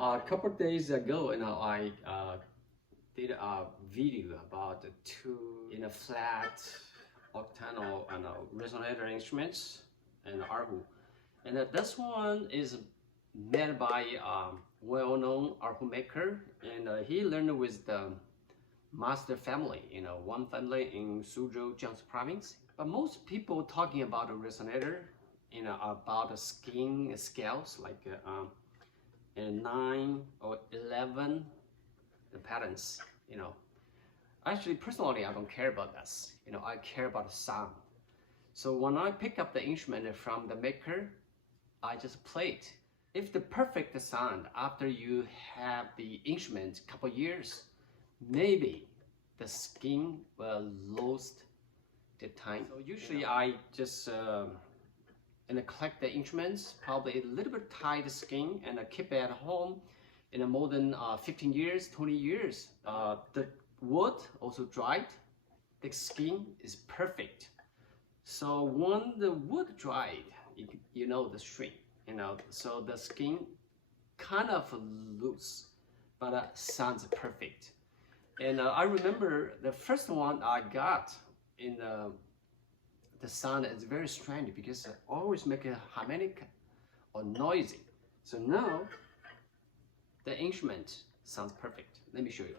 a couple of days ago, I did a video about the two flat octagonal resonator instruments and Erhu, and this one is made by a well-known Erhu maker, and he learned with the master family, one family in Suzhou, Jiangsu province. But most people talking about a resonator, about the skin scales like 9 or 11 the patterns. Actually, personally, I don't care about this. I care about the sound. So when I pick up the instrument from the maker, I just play it. If the perfect sound after you have the instrument a couple years, maybe the skin will lose the time. So usually I just collect the instruments, probably a little bit tight skin, and I keep it at home in more than 15 years, 20 years. The wood also dried, the skin is perfect. So when the wood dried, the shrink, so the skin kind of loose, but sounds perfect. And I remember the first one I got in the sound is very strange because it always make a harmonic or noisy. So now the instrument sounds perfect. Let me show you.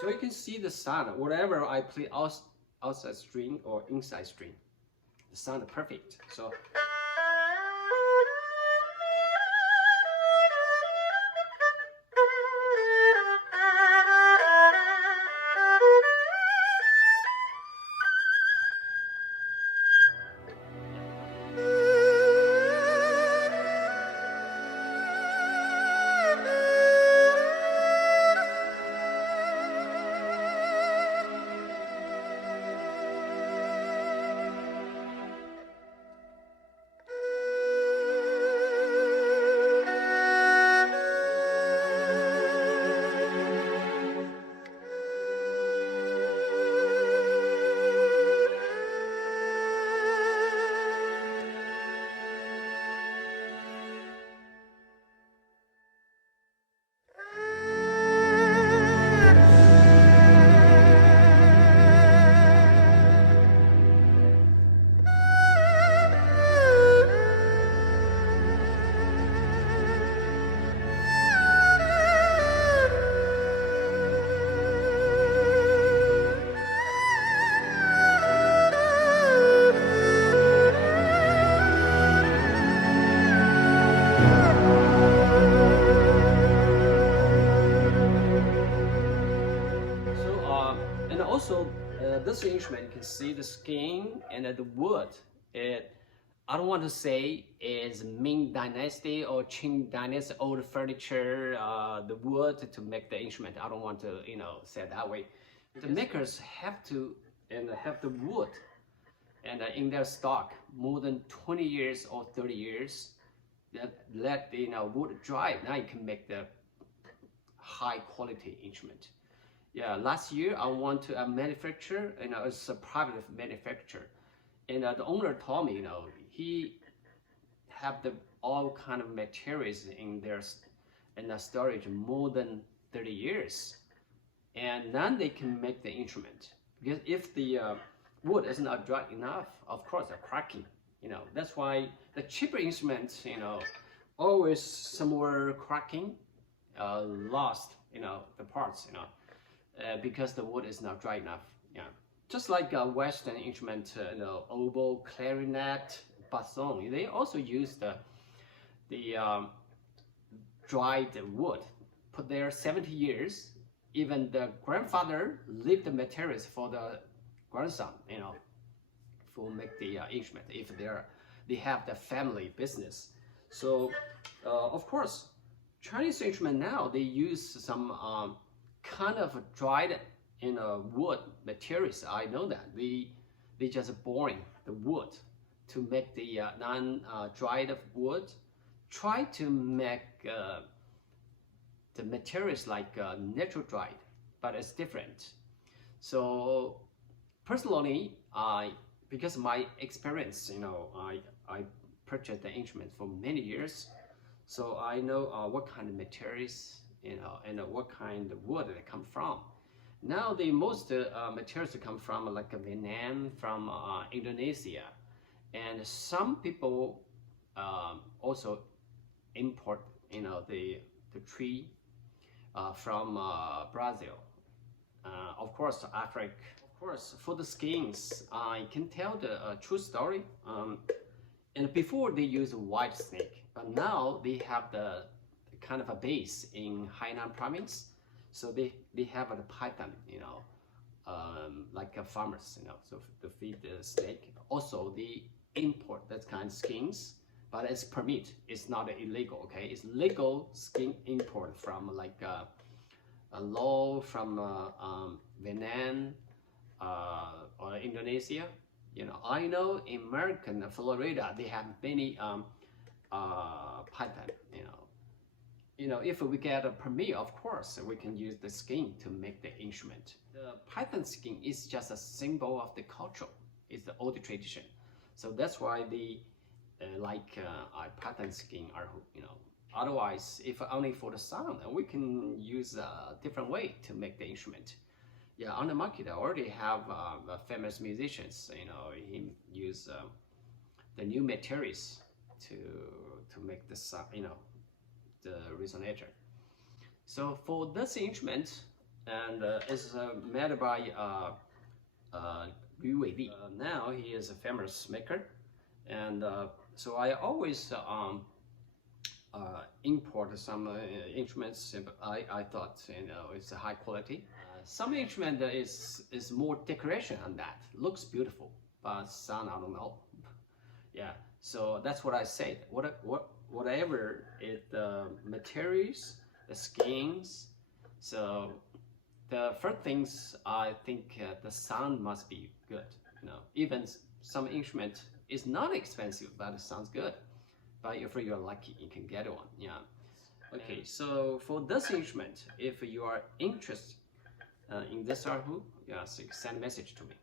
So you can see the sound, whatever I play outside string or inside string, the sound is perfect. So this instrument, you can see the skin and the wood. I don't want to say is Ming Dynasty or Qing Dynasty old furniture, the wood to make the instrument. I don't want to, say it that way. The makers have to have the wood and in their stock more than 20 years or 30 years. That let the wood dry. Now you can make the high quality instrument. Yeah, last year I went to a manufacturer, it's a private manufacturer, and the owner told me, he have all kind of materials in their storage more than 30 years, and then they can make the instrument. Because if the wood is not dry enough, of course they're cracking. That's why the cheaper instruments, always somewhere cracking, lost, the parts, because the wood is not dry enough. Yeah, just like a Western instrument, oboe, clarinet, bassoon, they also use the dried wood, put there 70 years. Even the grandfather leave the materials for the grandson, for make the instrument if they have the family business. So of course, Chinese instrument now they use some kind of dried wood materials. I know that they just boring the wood to make the non dried wood. Try to make the material is like natural dried, but it's different. So personally, because of my experience, I purchased the instrument for many years, so I know what kind of materials, and what kind of wood they come from. Now the most materials come from like Vietnam, from Indonesia, and some people also import, the tree from Brazil, of course Africa. Of course, for the skins, I can tell the true story. And before they use a white snake, but now they have the kind of a base in Hainan province, so they have a python, like a farmers, so to feed the snake. Also, they import that kind of skins, but it's permit. It's not illegal. Okay, it's legal skin import from like a law from Vietnam or Indonesia. I know in American Florida they have many python. If we get a permit, of course we can use the skin to make the instrument. The python skin is just a symbol of the culture. It's the old tradition. So that's why they like python skin erhu. Otherwise, if only for the sound, we can use a different way to make the instrument. Yeah, on the market I already have famous musicians. He use the new materials to make the sound. The resonator. So for this instrument, and it's made by Liu Weili. Now he is a famous maker, and so I always import some instruments. I thought it's a high quality. Some instrument is more decoration on that. Looks beautiful, but sound I don't know. Yeah, so that's what I said. Whatever is the materials, the skins. So the first things, I think the sound must be good. Even some instrument is not expensive, but it sounds good. But if you're lucky, you can get one. Yeah. Okay. So for this instrument, if you are interested in this erhu, yeah, so send a message to me.